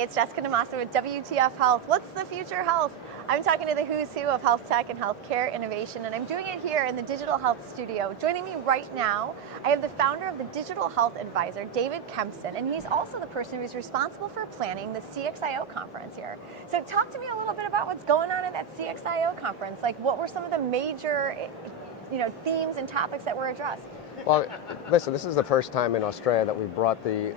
Hey, it's Jessica DeMassa with WTF Health. What's the future health? I'm talking to the who's who of health tech and healthcare innovation, and I'm doing it here in the Digital Health Studio. Joining me right now, I have the founder of the Digital Health Advisor, David Kempson, and he's also the person who's responsible for planning the CXIO Conference here. So talk to me a little bit about what's going on at that CXIO Conference. Like, what were some of the major themes and topics that were addressed? Well, listen, this is the first time in Australia that we brought the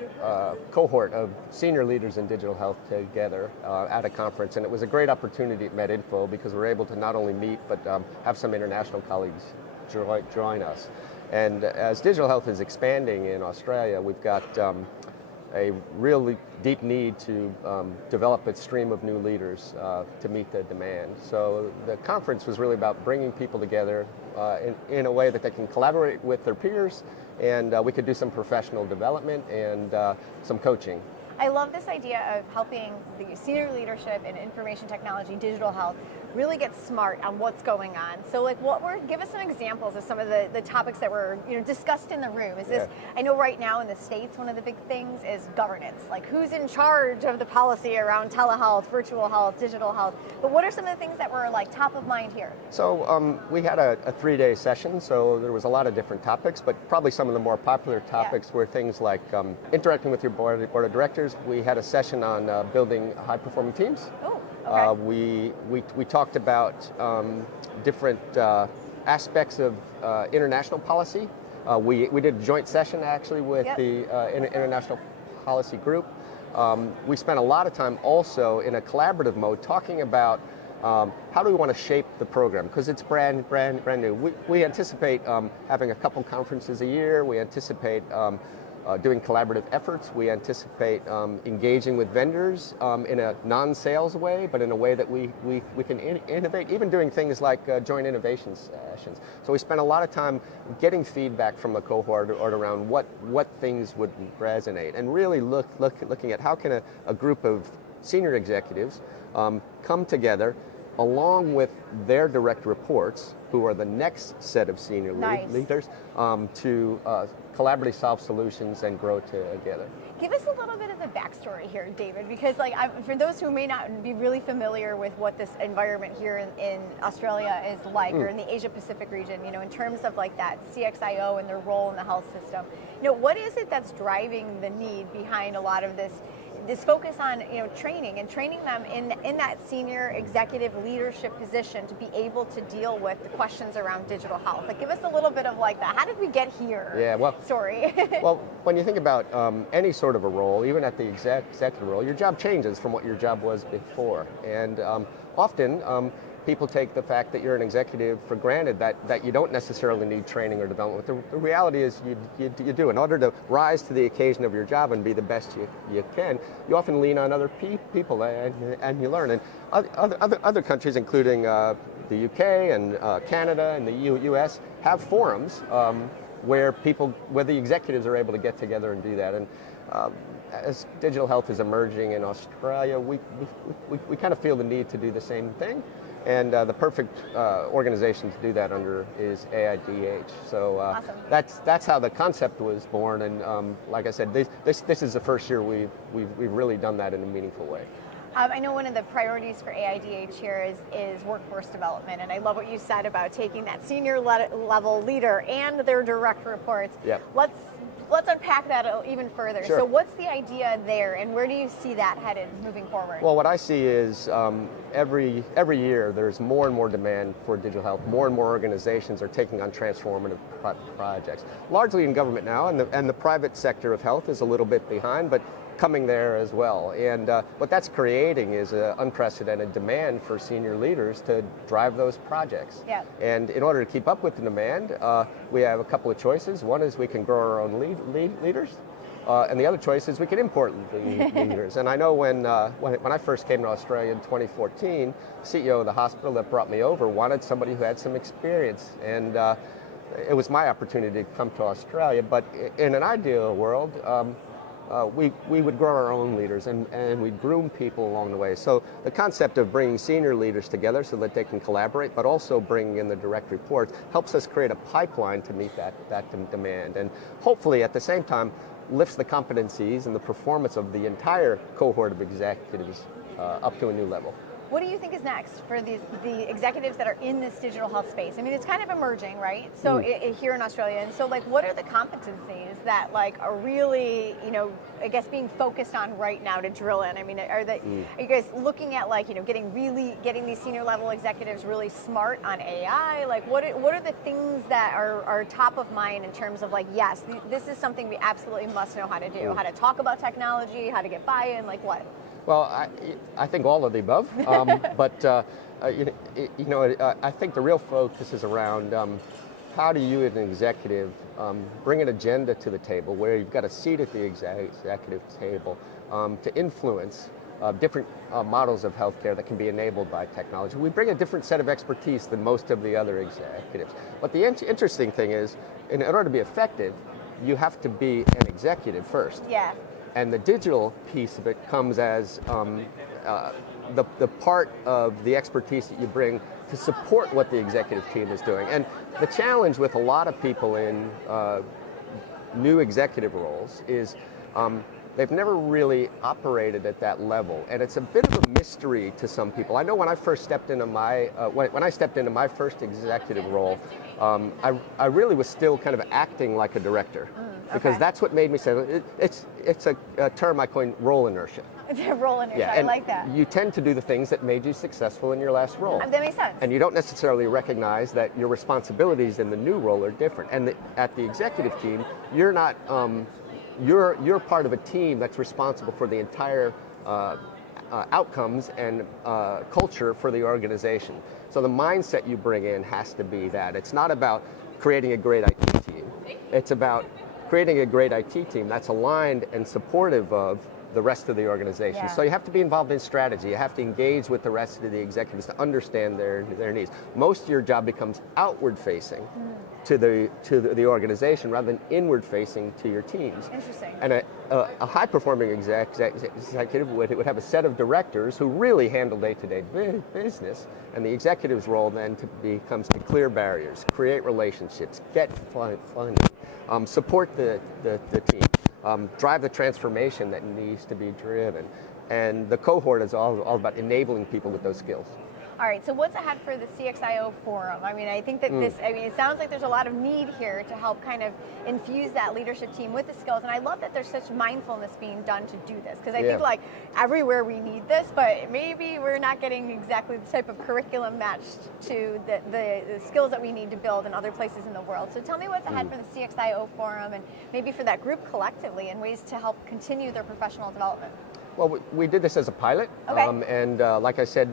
cohort of senior leaders in digital health together at a conference, and it was a great opportunity at MedInfo because we're able to not only meet but have some international colleagues join us. And as digital health is expanding in Australia, we've got a really deep need to develop a stream of new leaders to meet the demand. So the conference was really about bringing people together in a way that they can collaborate with their peers, and we could do some professional development and some coaching. I love this idea of helping the senior leadership in information technology, digital health, really get smart on what's going on. So give us some examples of some of the topics that were discussed in the room. Is this, I know right now in the States, one of the big things is governance, like who's in charge of the policy around telehealth, virtual health, digital health, but what are some of the things that were like top of mind here? So we had a 3-day session, so there was a lot of different topics, but probably some of the more popular topics were things like interacting with your board of directors. We had a session on building high-performing teams. Oh, okay. We talked about different aspects of international policy. We did a joint session actually with the international policy group. We spent a lot of time also in a collaborative mode talking about how do we want to shape the program, because it's brand new. We anticipate having a couple conferences a year. We anticipate doing collaborative efforts. We anticipate engaging with vendors in a non-sales way, but in a way that we can innovate, even doing things like joint innovation sessions. So we spent a lot of time getting feedback from the cohort around what things would resonate, and really looking at how can a group of senior executives come together along with their direct reports, who are the next set of senior leaders, to collaboratively solve solutions and grow together. Give us a little bit of the backstory here, David, because for those who may not be really familiar with what this environment here in Australia is like, or in the Asia Pacific region, in terms of like that CXIO and their role in the health system, what is it that's driving the need behind a lot of this focus on training them in that senior executive leadership position to be able to deal with the questions around digital health? Like, give us a little bit of like that. How did we get here? Yeah, well, story. Well, when you think about any sort of a role, even at the executive role, your job changes from what your job was before, and often people take the fact that you're an executive for granted, that you don't necessarily need training or development. The reality is you do. In order to rise to the occasion of your job and be the best you can, you often lean on other people and you learn. And other countries, including the UK and Canada and the US, have forums where the executives are able to get together and do that. And as digital health is emerging in Australia, we kind of feel the need to do the same thing. And the perfect organization to do that under is AIDH. So awesome. That's how the concept was born. And like I said, this is the first year we've really done that in a meaningful way. I know one of the priorities for AIDH here is workforce development, and I love what you said about taking that senior level leader and their direct reports. Yep. Let's unpack that even further. Sure. So what's the idea there, and where do you see that headed moving forward? Well, what I see is every year there's more and more demand for digital health. More and more organizations are taking on transformative projects, largely in government now, and the private sector of health is a little bit behind, but coming there as well. And what that's creating is an unprecedented demand for senior leaders to drive those projects. Yeah. And in order to keep up with the demand, we have a couple of choices. One is we can grow our own leaders, and the other choice is we can import leaders. And I know when I first came to Australia in 2014, the CEO of the hospital that brought me over wanted somebody who had some experience. And it was my opportunity to come to Australia. But in an ideal world, we would grow our own leaders and we'd groom people along the way. So the concept of bringing senior leaders together so that they can collaborate, but also bringing in the direct reports, helps us create a pipeline to meet that demand. And hopefully at the same time, lifts the competencies and the performance of the entire cohort of executives up to a new level. What do you think is next for the executives that are in this digital health space? I mean, it's kind of emerging, right? So here in Australia, and so like, what are the competencies that like are really, I guess being focused on right now to drill in? I mean, are you guys looking at like, getting these senior level executives really smart on AI? Like, what are the things that are top of mind in terms of like, yes, this is something we absolutely must know how to do, how to talk about technology, how to get buy-in, like what? Well, I think all of the above, but I think the real focus is around how do you as an executive bring an agenda to the table where you've got a seat at the executive table to influence different models of healthcare that can be enabled by technology. We bring a different set of expertise than most of the other executives. But the interesting thing is, in order to be effective, you have to be an executive first. Yeah. And the digital piece of it comes as the part of the expertise that you bring to support what the executive team is doing. And the challenge with a lot of people in new executive roles is they've never really operated at that level, and it's a bit of a mystery to some people. I know when I first stepped into my when I stepped into my first executive role, I really was still kind of acting like a director. Because that's what made me say, it's a term I coined, role inertia. Role inertia, yeah, I like that. You tend to do the things that made you successful in your last role. That makes sense. And you don't necessarily recognize that your responsibilities in the new role are different. And at the executive team, you're not, you're part of a team that's responsible for the entire outcomes and culture for the organization. So the mindset you bring in has to be that. It's not about creating a great IT team. It's about creating a great IT team that's aligned and supportive of the rest of the organization. Yeah. So you have to be involved in strategy. You have to engage with the rest of the executives to understand their needs. Most of your job becomes outward facing to the organization rather than inward facing to your teams. Interesting. And a high performing executive would have a set of directors who really handle day-to-day business, and the executive's role then becomes to clear barriers, create relationships, get funding, support the team, drive the transformation that needs to be driven. And the cohort is all about enabling people with those skills. All right, so what's ahead for the CXIO Forum? I mean, I think that it sounds like there's a lot of need here to help kind of infuse that leadership team with the skills. And I love that there's such mindfulness being done to do this. Because I think like everywhere we need this, but maybe we're not getting exactly the type of curriculum matched to the skills that we need to build in other places in the world. So tell me what's ahead for the CXIO Forum and maybe for that group collectively and ways to help continue their professional development. Well, we did this as a pilot, and like I said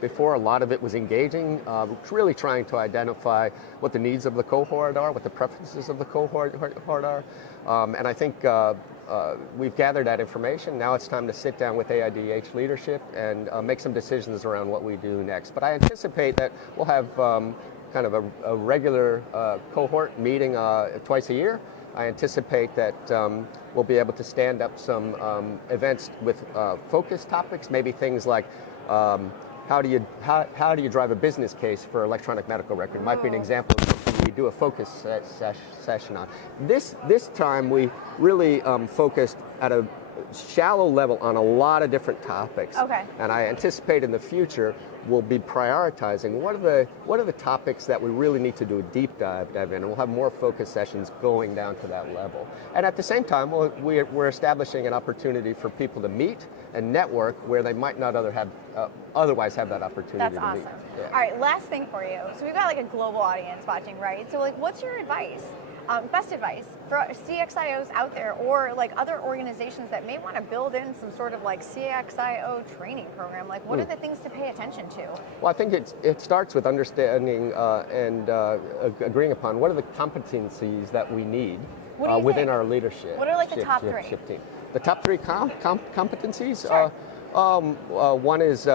before, a lot of it was engaging, really trying to identify what the needs of the cohort are, what the preferences of the cohort are, and I think we've gathered that information. Now it's time to sit down with AIDH leadership and make some decisions around what we do next. But I anticipate that we'll have kind of a regular cohort meeting twice a year. I anticipate that we'll be able to stand up some events with focus topics, maybe things like how do you drive a business case for electronic medical record? Might be an example of something we do a focus session on. This time we really focused at a shallow level on a lot of different topics. Okay. And I anticipate in the future we'll be prioritizing what are the topics that we really need to do a deep dive in, and we'll have more focus sessions going down to that level. And at the same time, we're establishing an opportunity for people to meet and network where they might not otherwise have that opportunity. That's to awesome. meet. Yeah. All right, last thing for you. So we've got like a global audience watching, right? So like, what's your advice? Best advice for CXIOs out there or like other organizations that may want to build in some sort of like CXIO training program? Like what are the things to pay attention to? Well, I think it starts with understanding and agreeing upon what are the competencies that we need within our leadership. What are like the top three? Team. The top three competencies? Sure. One is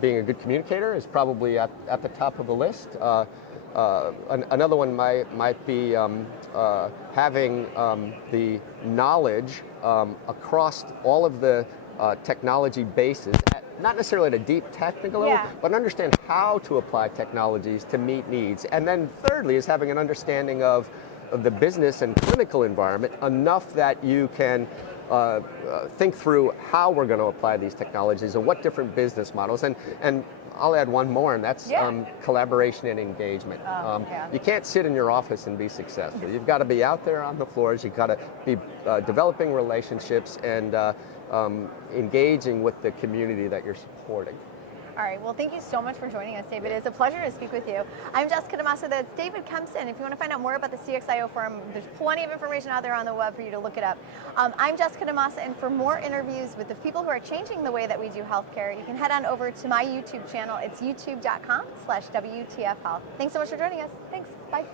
being a good communicator is probably at the top of the list. Another one might be having the knowledge across all of the technology bases, not necessarily at a deep technical level, but understand how to apply technologies to meet needs. And then thirdly is having an understanding of the business and clinical environment enough that you can think through how we're going to apply these technologies and what different business models. And I'll add one more, and that's collaboration and engagement. You can't sit in your office and be successful. You've got to be out there on the floors. You've got to be developing relationships and engaging with the community that you're supporting. All right, well, thank you so much for joining us, David. It's a pleasure to speak with you. I'm Jessica DeMassa. That's David Kempson. If you want to find out more about the CXIO Forum, there's plenty of information out there on the web for you to look it up. I'm Jessica DeMassa, and for more interviews with the people who are changing the way that we do healthcare, you can head on over to my YouTube channel. It's youtube.com/WTF Health. Thanks so much for joining us. Thanks. Bye.